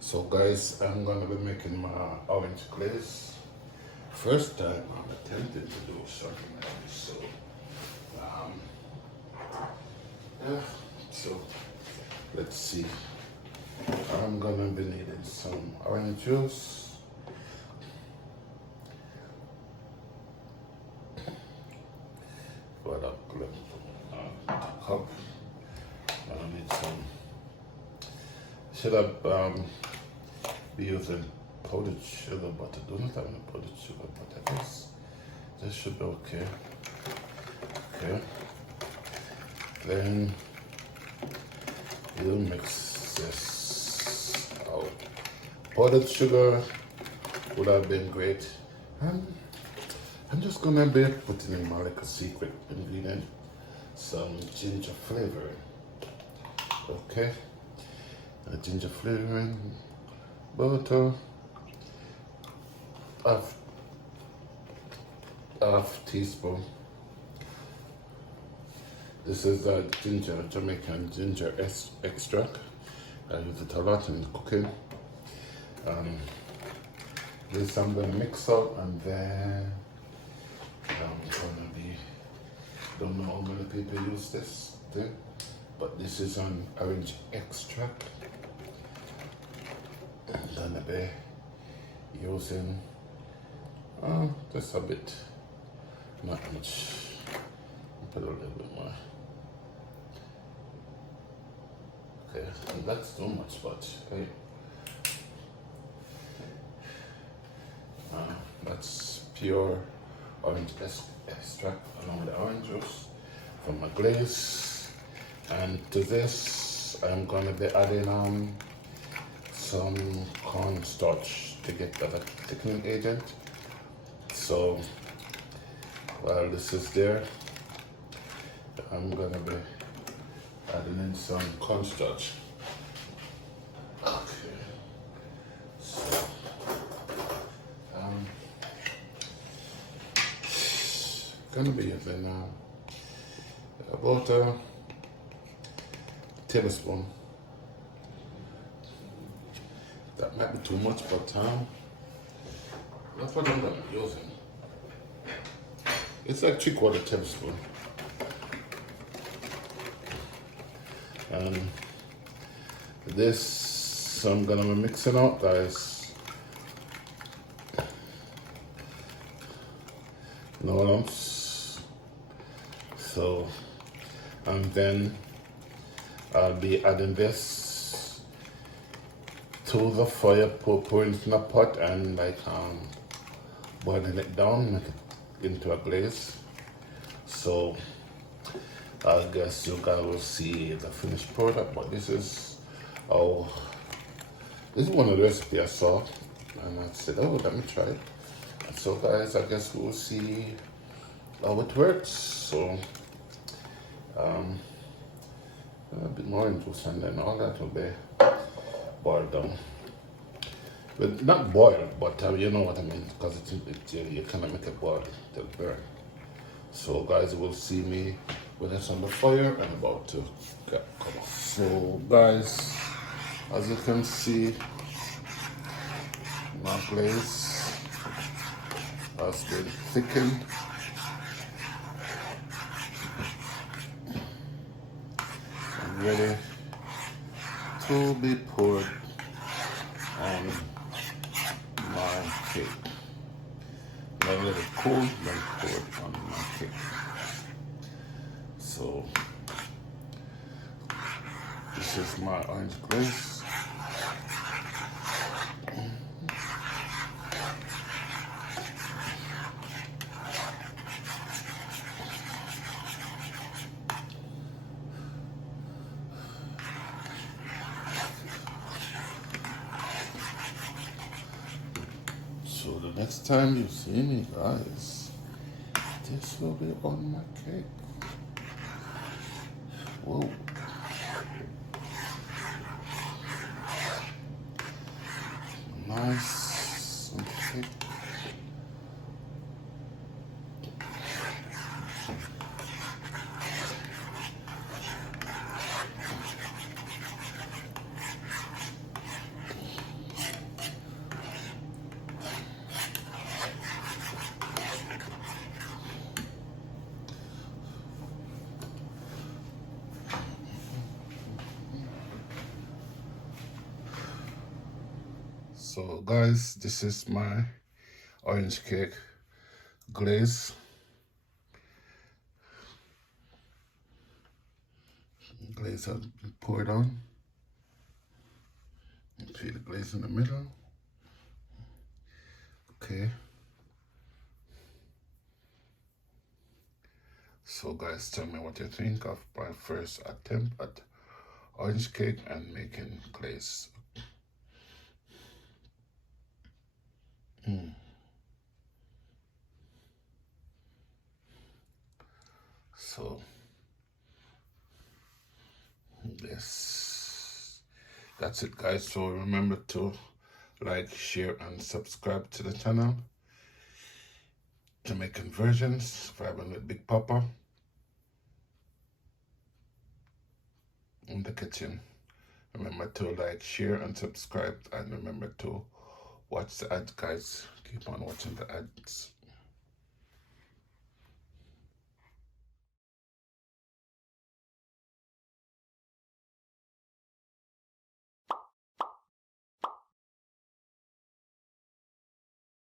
So guys, I'm gonna be making my orange glaze. First time I'm attempting to do something like this. So um, yeah, so let's see. I'm gonna be needing some orange juice, for that cup. I need some. Should have be using powdered sugar, but I do not have any powdered sugar, but I guess this should be okay. Okay. Then you mix this out. Powdered sugar would have been great. And I'm just gonna be putting in my little secret ingredient, some ginger flavoring. Okay. Ginger flavoring, butter, half teaspoon. This is ginger, Jamaican ginger extract. I use it a lot in cooking. This I'm gonna mix up, and then I'm gonna be, don't know how many people use this thing, but this is an orange extract. I'm gonna be using just a bit, not much. Put a little bit more. Okay, that's too much, but hey, that's pure orange extract along with the orange juice from my glaze. And to this, I'm gonna be adding some cornstarch to get that thickening agent. So while this is there, I'm gonna be adding in some cornstarch. Okay. So gonna be using about a tablespoon. That might be too much, but that's what I'm gonna be using. It's like 3/4 tablespoon. And this I'm gonna be mixing out, guys. No lumps. So, and then I'll be adding this to the fire, pouring it in a pot and like boiling it down, make it into a glaze. So I guess you guys will see the finished product, but this is one of the recipes I saw, and I said, oh, let me try it. And so guys, I guess we'll see how it works. So a bit more juice, and then all that will be boiled down. But not boiled, but you know what I mean, because you cannot make it boil till burn. So guys, will see me when it's on the fire and about to come off. So guys, as you can see, my glaze has been thickened. And ready to be poured on my cake. Now let it cool, then pour it on my cake. So this is my orange glaze. So the next time you see me, guys, this will be on my cake. Whoa. Nice and thick. So guys, this is my orange cake glaze. Glaze has been poured on. See the glaze in the middle. Okay. So guys, tell me what you think of my first attempt at orange cake and making glaze. So yes, that's it guys. So remember to like, share and subscribe to the channel. Jamaican Versions, vibing with Big Papa in the kitchen. Remember to like, share and subscribe, and remember to watch the ads guys. Keep on watching the ads.